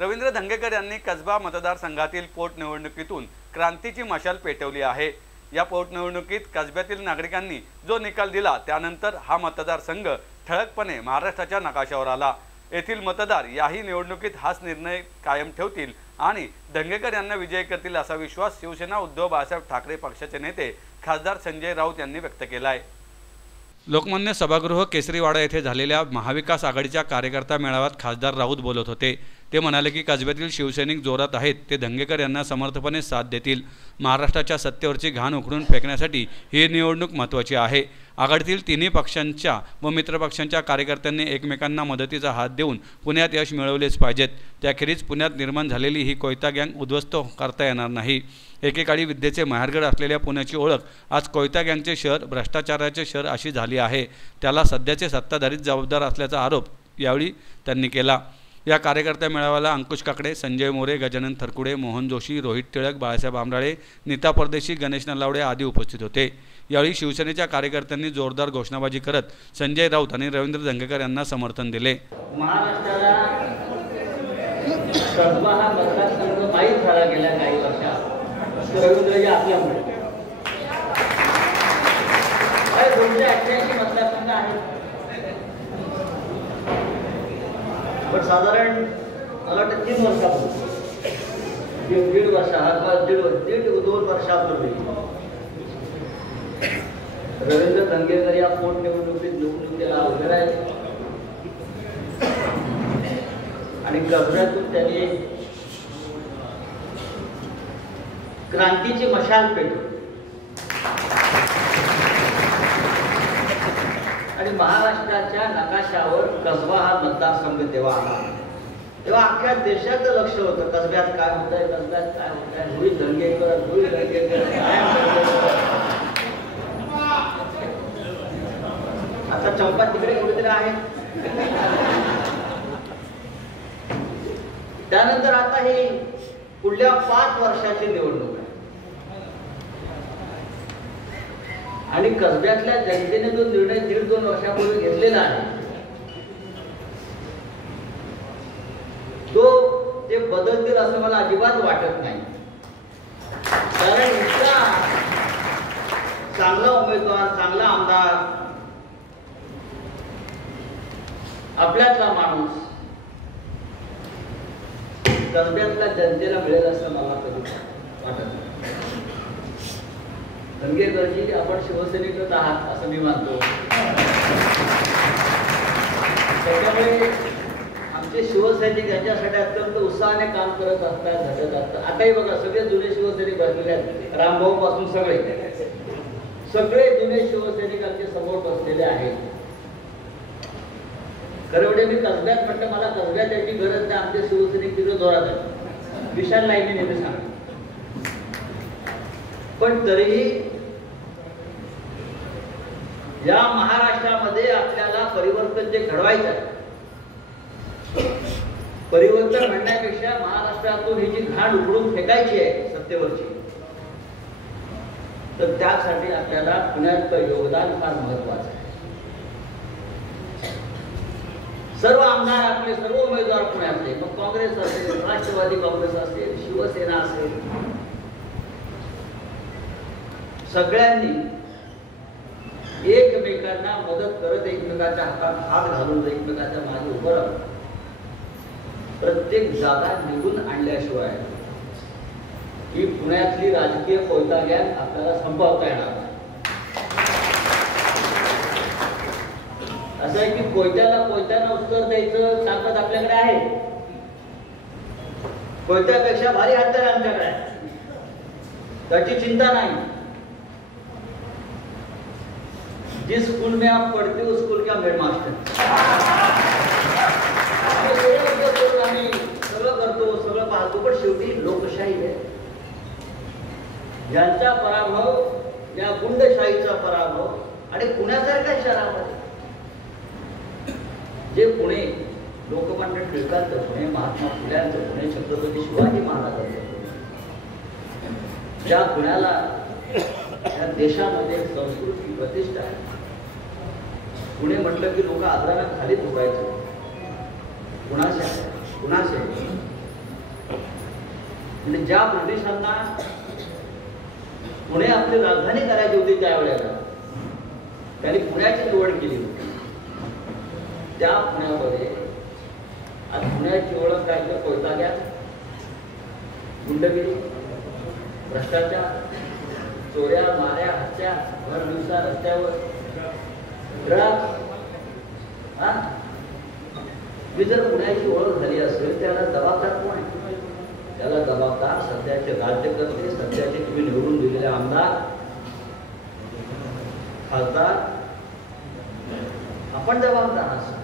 रवींद्र धंगेकर यांनी कसबा मतदारसंघातील पोटनिवडणुकीतून क्रांतीची मशाल पेटवली आहे। या पोटनिवडणुकीत कसब्यातील नागरिकांनी जो निकाल दिला त्यानंतर हा मतदारसंघ ठळकपणे महाराष्ट्राच्या नकाशावर आला। येथील मतदार याही निवडणुकीत हाच निर्णय कायम ठेवतील आणि धंगेकर यांना विजयी करतील असा विश्वास शिवसेना उद्धव बाळासाहेब ठाकरे पक्षाचे नेते खासदार संजय राऊत यांनी व्यक्त केला आहे। लोकमान्य सभागृह केसरीवाडा येथे झालेल्या महाविकास आघाडीच्या कार्यकर्ता मेळाव्यात खासदार राऊत बोलत होते। ते म्हणाले की कसब्यातील शिवसैनिक जोरात आहेत, ते धंगेकर यांना समर्थपणे साथ देतील। महाराष्ट्राच्या सत्तेवरची घाण उखडून फेकण्यासाठी ही निवडणूक महत्त्वाची आहे। आघाडीतील तिन्ही पक्षांच्या व मित्रपक्षांच्या कार्यकर्त्यांनी एकमेकांना मदतीचा हात देऊन पुण्यात यश मिळवलेच पाहिजेत। त्याखेरीज पुण्यात निर्माण झालेली ही कोयता गँग उद्ध्वस्त करता येणार नाही। एकेकाळी विद्येचे माहेरघर असलेल्या पुण्याची ओळख आज कोयता गँगचे शहर, भ्रष्टाचाराचे शहर अशी झाली आहे। त्याला सध्याचे सत्ताधारीच जबाबदार असल्याचा आरोप यावेळी त्यांनी केला। या कार्यकर्त्या मेळाव्याला अंकुश काकडे, संजय मोरे, गजानन थरकुडे, मोहन जोशी, रोहित टिळक, बाळासाहेब आंबराळे, नीता परदेशी, गणेश नलावडे आदी उपस्थित होते। यावेळी शिवसेनेच्या कार्यकर्त्यांनी जोरदार घोषणाबाजी करत संजय राऊत आणि रवींद्र धंगेकर यांना समर्थन दिले। महाराष्ट्राला कसबा हा मतदारसंघ माहीत झाला गेल्या काही वर्षात रवींद्रजी आपल्यामुळे काय 288 मतदारसंघ आहेत। पण साधारण मला वाटतं 3 वर्षापूर्वी दीड वर्षा 2 वर्षापूर्वी रवींद्र धंगेकर या पोटनिवडणुकीत निवडणुकीला उभे राहिले आणि कसब्यातून त्यांनी क्रांतीची मशाल पेटवली आणि महाराष्ट्राच्या नकाशावर कसबा हा मतदारसंघ तेव्हा आला। तेव्हा अख्ख्या देशाचं लक्ष होतं कसब्यात काय होतंय, कसब्यात काय होतंय, रोहित धंगेकर आता चंपा तिकडे कुठेतरी आहे। त्यानंतर आता ही पुढल्या 5 वर्षाची निवडणूक आहे आणि कसब्यातल्या जनतेने जो निर्णय 1.5-2 वर्षापूर्वी घेतलेला आहे ते बदलतील असं मला अजिबात वाटत नाही। कारण इतका चांगला उमेदवार, चांगला आमदार, आपल्यातला माणूस कसब्यातल्या जनतेला मिळेल असं मला कधी वाटत नाही। धंगेकरजी आपण शिवसैनिकच आहात असं मी मानतो। त्याच्यामुळे आमचे शिवसैनिक याच्यासाठी अत्यंत उत्साहाने काम करत असतात, झटत असतात। आताही बघा सगळे जुने शिवसैनिक बसलेले आहेत, रामभाऊ पासून सगळे जुने शिवसैनिक आमचे समोर बसलेले आहेत। खरं मी कसब्यात म्हटलं मला कसब्यात याची गरज नाही, आमचे शिवसैनिक तिकडे जोरात आहेत, विशाल लाईनी नेहमी सांगा। पण तरीही या महाराष्ट्रामध्ये आपल्याला परिवर्तन जे घडवायचं आहे, परिवर्तन म्हणण्यापेक्षा महाराष्ट्रातून ही जी घाण उघडून फेकायची आहे सत्तेवरची, तर त्यासाठी आपल्याला पुण्याचं योगदान फार महत्वाचं आहे। सर्व आमदार आपले, सर्व उमेदवार पुण्यातले, मग काँग्रेस असेल, राष्ट्रवादी काँग्रेस असेल, शिवसेना असेल, सगळ्यांनी एकमेकांना मदत करत एकमेकांच्या हातात हात घालून एकमेकांच्या मागे उभं राहून प्रत्येक जागा निवडून आणल्याशिवाय ही पुण्यातली राजकीय कोयता गँग आपल्याला संपवता येणार नाही। असं आहे की कोयत्यानं उत्तर द्यायचं ताकद आपल्याकडे आहे, कोयत्यापेक्षा भारी हत्यार आमच्याकडे आहे, त्याची चिंता नाही। जिस स्कूल में आप पढ़ते हो उस स्कूल के हेडमास्टर सगळं करतो, सगळं पाहतो, पण शेवटी लोकशाही आहे। यांचा पराभव, या गुंडशाहीचा पराभव आणि पुण्यासारख्या शहरामध्ये जे पुणे लोकमान्य टिळकांचं पुणे, महात्मा फुल्यांचं पुणे, छत्रपती शिवाजी महाराजांचं ज्या पुण्याला या देशामध्ये संस्कृती प्रतिष्ठा आहे। पुणे म्हटलं की लोक आदराला खाली झुकायचं, कुणाचे म्हणजे ज्या ब्रिटिशांना पुणे आपली राजधानी करायची होती त्यावेळेला त्यांनी पुण्याची निवड केली होती. त्या पुण्यामध्ये आज पुण्याची ओळख काय तर कोयता, गुंडगिरी, भ्रष्टाचार, चोऱ्या, माऱ्या, हत्या, भर दिवसा रस्त्यावर ड्रग्स. मी जर पुण्याची ओळख झाली असेल त्याला जबाबदार कोण आहे? त्याला जबाबदार सध्याचे राज्यकर्ते, सध्याचे तुम्ही निवडून दिलेले आमदार, खासदार, आपण जबाबदार असतो.